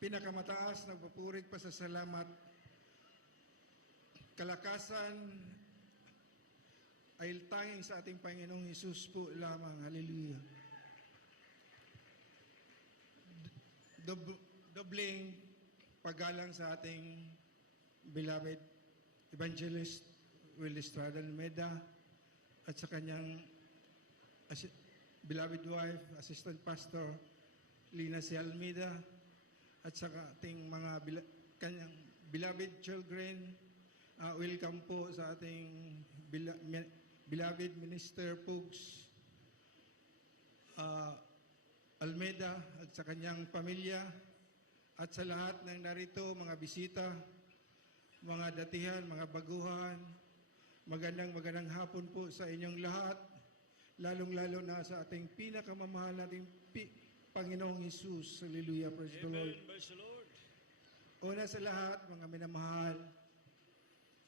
pinakamataas na papurig pasasalamat, kalakasan ay tanging sa ating Panginoong Hesus po lamang. Hallelujah. Dobling paggalang sa ating beloved Evangelist Will Estrada Almeida at sa kanyang beloved wife, Assistant Pastor Lina C. Almeida, at sa ating mga kanyang beloved children. Welcome po sa ating beloved Minister Pugs Almeida at sa kanyang pamilya, at sa lahat ng narito, mga bisita, mga datihan, mga baguhan. Magandang hapon po sa inyong lahat, lalong-lalo na sa ating pinakamamahal nating Panginoong Hesus. Hallelujah, praise the Lord. Praise the Lord. Una sa lahat, mga minamahal,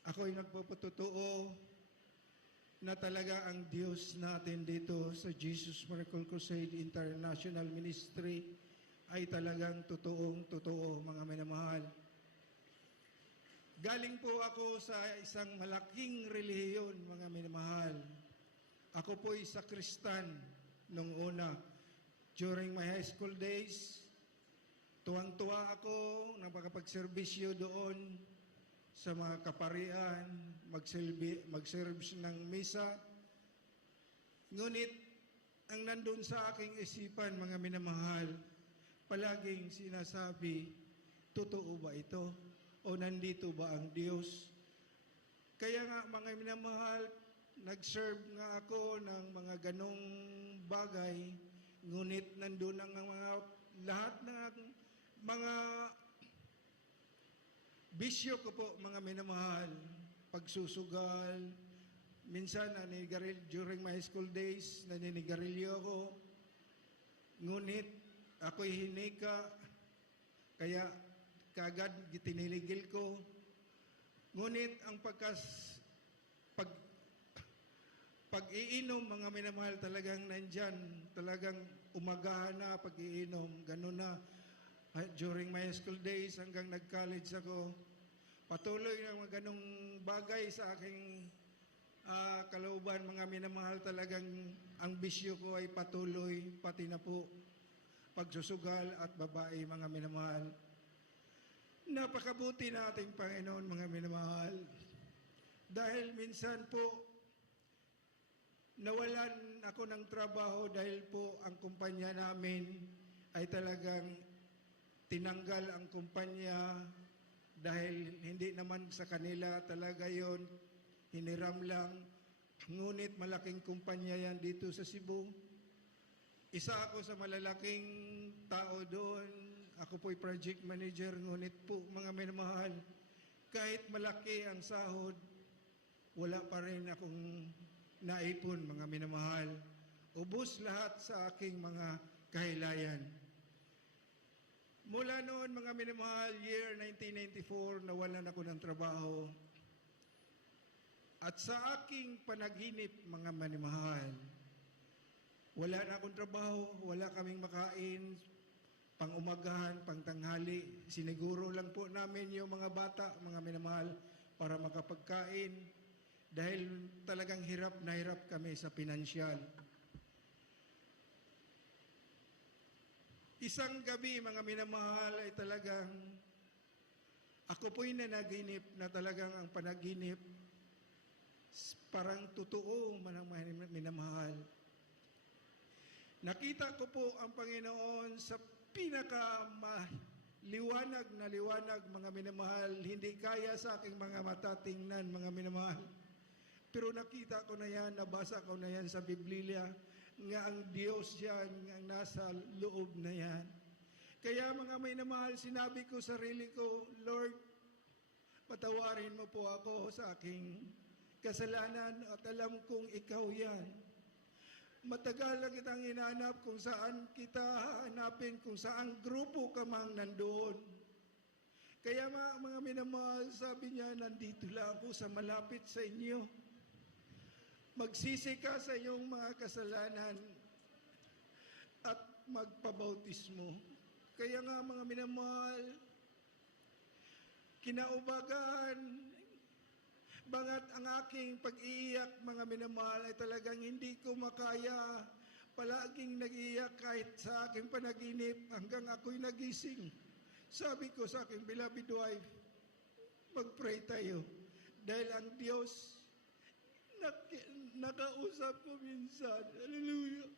ako'y nagpapatotoo na talaga ang Diyos natin dito sa Jesus Miracle Crusade International Ministry ay talagang totoong-totoo, mga minamahal. Galing po ako sa isang malaking relihiyon, mga minamahal. Ako po'y sakristan nung una. During my high school days, tuwang-tuwa ako na makapagserbisyo doon sa mga kaparian, mag-serve ng misa. Ngunit, ang nandun sa aking isipan, mga minamahal, palaging sinasabi, totoo ba ito? O nandito ba ang Diyos? Kaya nga, mga minamahal, nag-serve nga ako ng mga ganong bagay, ngunit nandun ang mga lahat ng mga bisyo ko po, mga minamahal, pagsusugal, minsan during my school days, naninigarilyo ako, ngunit ako'y hinika, kaya kagad tiniligil ko. Ngunit ang pag-iinom, mga minamahal, talagang nandyan, talagang umagahan na pag-iinom, ganun na. During my school days, hanggang nag-college ako, patuloy ng mga ganong bagay sa aking kalooban, mga minamahal, talagang ang bisyo ko ay patuloy, pati na po pagsusugal at babae, mga minamahal. Napakabuti na ating Panginoon, mga minamahal. Dahil minsan po, nawalan ako ng trabaho dahil po ang kumpanya namin ay talagang tinanggal ang kumpanya dahil hindi naman sa kanila talaga yon, hiniram lang. Ngunit malaking kumpanya yan dito sa Cebu. Isa ako sa malalaking tao doon. Ako po'y project manager, ngunit po, mga minamahal, kahit malaki ang sahod, wala pa rin akong naipon, mga minamahal. Ubus lahat sa aking mga kahilayan. Mula noon, mga minamahal, year 1994, nawalan ako ng trabaho. At sa aking panaginip, mga minamahal, wala na akong trabaho, wala kaming makain, pang-umagahan, pang-tanghali. Siniguro lang po namin yung mga bata, mga minamahal, para makapagkain, dahil talagang hirap na hirap kami sa pinansyal. Isang gabi, mga minamahal, ay talagang ako po'y nanaginip na talagang ang panaginip parang totoo, mga minamahal. Nakita ko po ang Panginoon sa liwanag na liwanag, mga minamahal. Hindi kaya sa aking mga mata tingnan, mga minamahal. Pero nakita ko na yan, nabasa ko na yan sa Biblia, nga ang Diyos yan, ang nasa loob na yan. Kaya, mga minamahal, sinabi ko sarili ko, Lord, patawarin mo po ako sa aking kasalanan at alam kong ikaw yan. Matagal na kitang hinanap kung saan kita hanapin, kung saan grupo ka mang nandoon. Kaya mga minamahal, sabi niya, nandito lang ako sa malapit sa inyo. Magsisi ka sa iyong mga kasalanan at magpabautismo. Kaya nga mga minamahal, kinaubagan, bangat ang aking pag-iiyak mga minamahal ay talagang hindi ko makaya. Palaging nag-iiyak kahit sa aking panaginip hanggang ako'y nagising. Sabi ko sa aking beloved wife, mag-pray tayo. Dahil ang Diyos, nakausap ko minsan. Hallelujah.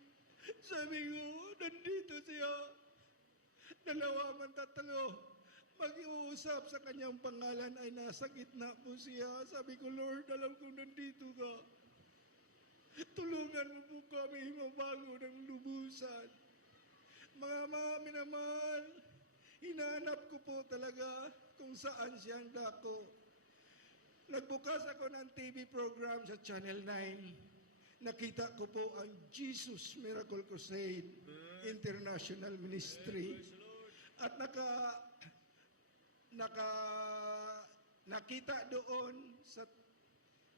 Sabi ko, nandito siya. Dalawa man tatlo. Mag-iusap sa kanyang pangalan ay nasa gitna po siya. Sabi ko, Lord, alam ko nandito ka. Tulungan mo po kami mabago ng lubusan. Mga minamahal, hinahanap ko po talaga kung saan siyang dako. Nagbukas ako ng TV program sa Channel 9. Nakita ko po ang Jesus Miracle Crusade International Ministry. At nakita doon sa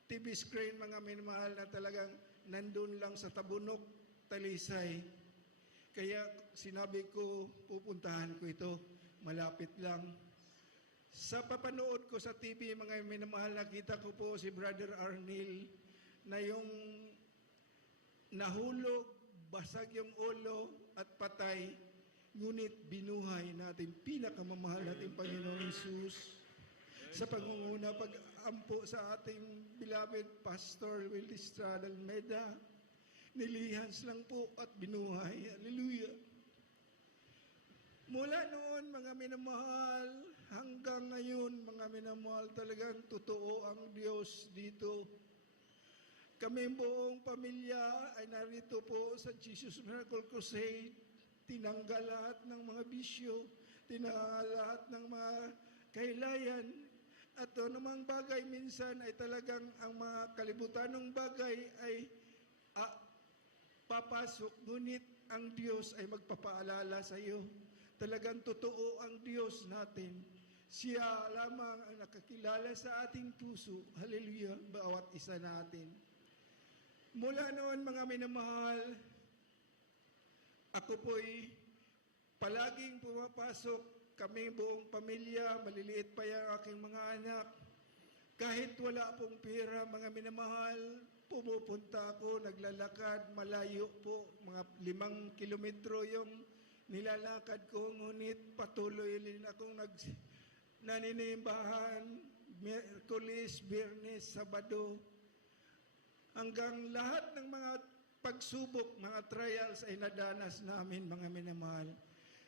TV screen mga minamahal na talagang nandun lang sa Tabunok, Talisay. Kaya sinabi ko, pupuntahan ko ito, malapit lang. Sa papanood ko sa TV mga minamahal, nakita ko po si Brother Arnil na yung nahulog, basag yung ulo at patay, ngunit binuhay natin pinakamamahal natin Panginoong Hesus sa pangunguna pag-ampo sa ating beloved Pastor Will Estrada Almeida. Nilihans lang po at binuhay. Hallelujah. Mula noon, mga minamahal, hanggang ngayon, mga minamahal, talagang totoo ang Diyos dito. Kami buong pamilya ay narito po sa Jesus Miracle Crusade. Tinanggal lahat ng mga bisyo, tinanggal lahat ng mga kahilayan, at namang bagay minsan ay talagang ang mga kalibutan ng bagay ay papasok, ngunit ang Diyos ay magpapaalala sa iyo. Talagang totoo ang Diyos natin. Siya lamang ang nakakilala sa ating puso. Hallelujah, bawat isa natin. Mula noon mga minamahal, ako po'y palaging pumapasok. Kami buong pamilya, maliliit pa yung aking mga anak. Kahit wala pong pera, mga minamahal, pumupunta ako, naglalakad, malayo po, mga 5 kilometro yung nilalakad ko, ngunit patuloy rin akong naninimbahan, Miyerkules, Biyernes, Sabado, hanggang lahat ng mga pagsubok, mga trials ay nadanas namin, mga minamahal.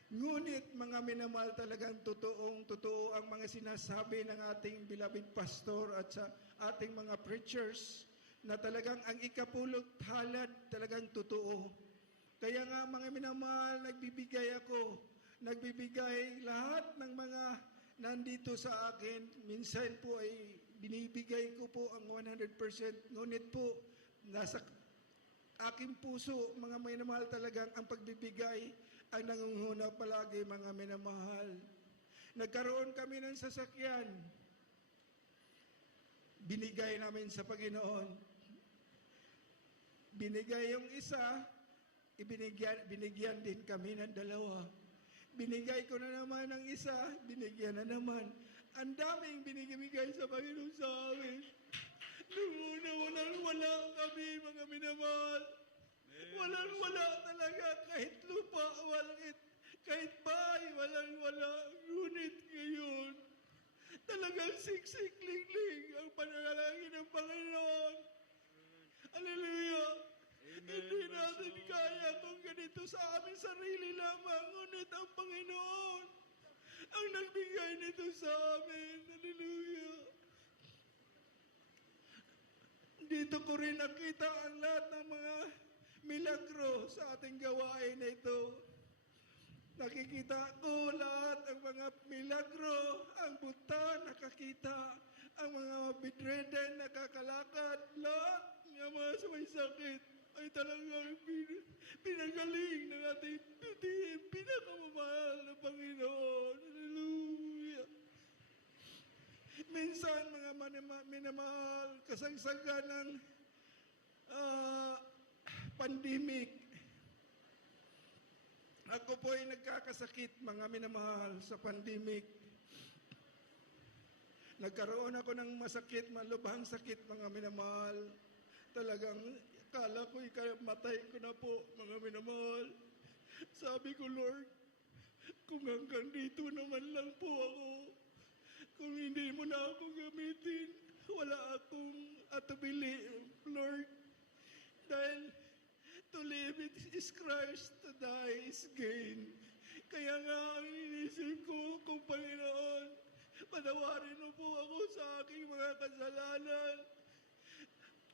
Ngunit mga minamahal, talagang totoo ang mga sinasabi ng ating beloved pastor at sa ating mga preachers na talagang ang ikapulot halad talagang totoo. Kaya nga mga minamahal, nagbibigay lahat ng mga nandito sa akin. Minsan po ay binibigay ko po ang 100%, ngunit po nasa aking puso, mga minamahal, talagang ang pagbibigay ang nangunguna palagi, mga minamahal. Nagkaroon kami ng sasakyan. Binigay namin sa Panginoon. Binigay yung isa, binigyan din kami ng 2. Binigay ko na naman ng isa, binigyan na naman. Ang daming binigay sa Panginoon sa amin. Noong una, wala kami, mga minamahal. Walang-wala talaga, kahit lupa, kahit bahay, walang-wala. Ngunit ngayon, talagang siksik-ling-ling ang pananalangin ng Panginoon. Hallelujah! Hindi natin kaya kung ganito sa aming sarili lamang, ngunit ang Panginoon ang nagbigay nito sa amin. Hallelujah! Dito ko rin nakita ang lahat ng mga milagro sa ating gawain na ito. Nakikita ko lahat ang mga milagro, ang buta nakakita, ang mga bedridden nakakalakad, lahat ng mga may sakit ay talagang pinagaling ng ating pinakamamahal na Panginoon. Hallelujah! Minsan mga minamahal, kasagsagan ng pandemic, ako po ay kasakit, mga minamahal, sa pandemic. Nagkaroon ako ng masakit, malubhang sakit, mga minamahal. Talagang kala ko ikamatay ko na po, mga minamahal. Sabi ko, Lord, kung hanggang dito naman lang po ako, kung hindi mo na ako gamitin, wala akong atubili, Lord. Dahil to live is Christ, to die is gain. Kaya nga ang inisip ko, kung Panginoon, patawarin mo po ako sa aking mga kasalanan.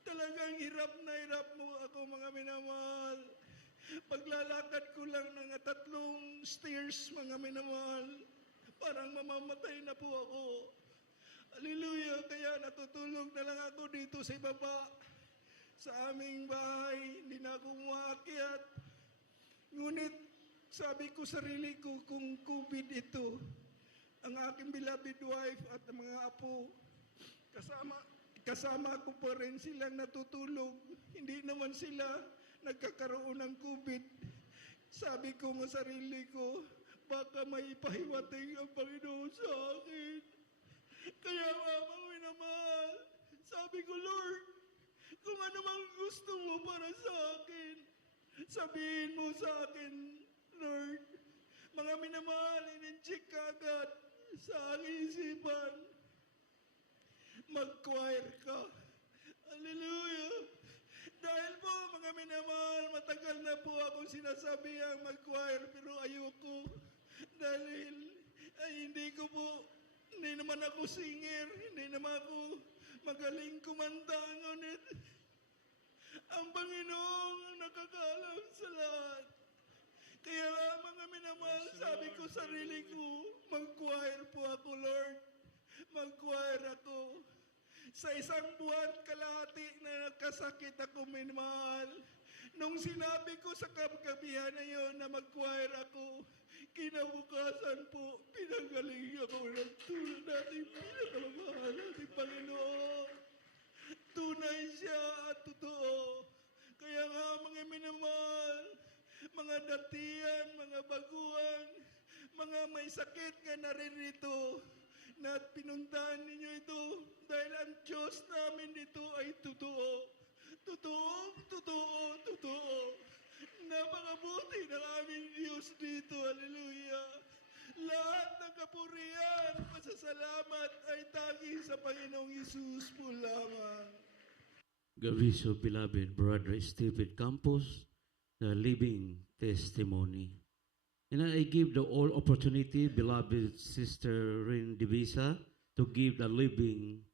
Talagang hirap na hirap mo ako, mga minamahal. Paglalakad ko lang ng 3 stairs, mga minamahal, parang mamamatay na po ako. Hallelujah! Kaya natutulog na lang ako dito sa ibaba, sa aming bahay. Hindi na ako umakyat. Ngunit sabi ko sarili ko, kung COVID ito, ang aking beloved wife at ang mga apo, kasama ko pa rin silang natutulog. Hindi naman sila nagkakaroon ng COVID. Sabi ko sa sarili ko, baka may ipahiwating ang Panginoon sa akin. Kaya mga minamahal, sabi ko, Lord, kung ano mang gusto mo para sa akin, sabihin mo sa akin, Lord. Mga minamahal, in-inject ka agad sa aking isipan. Mag-choir ka. Hallelujah! Dahil po, mga minamahal, matagal na po akong sinasabi ang mag-choir, pero ayoko. Dahil hindi naman ako singer, hindi naman ako magaling kumanta. Ngunit ang Panginoon ang nakakaalam sa lahat. Kaya mga minamahal, sabi ko sarili ko, mag-choir po ako, Lord. Mag-choir ako. Sa 1 buwan kalahati na nagkasakit ako, minamahal. Nung sinabi ko sa gabihan na yun na mag-choir ako, kinabukasan po, pinagaling ako ng tulad natin, pinakamahal natin Panginoon. Tunay siya at totoo. Kaya nga mga minamahal, mga datian, mga baguhan, mga may sakit nga naririto, na pinuntahan ninyo ito dahil ang Diyos namin dito ay totoo. Totoo, totoo, totoo. Napakabuti ng aming Diyos dito. Hallelujah. Lahat ng kapurihan, pasasalamat ay tanging sa Panginoong Hesus po lamang. Gaviso, beloved Brother Stephen Campos, the living testimony. And I give the all opportunity, beloved Sister Rin Divisa, to give the living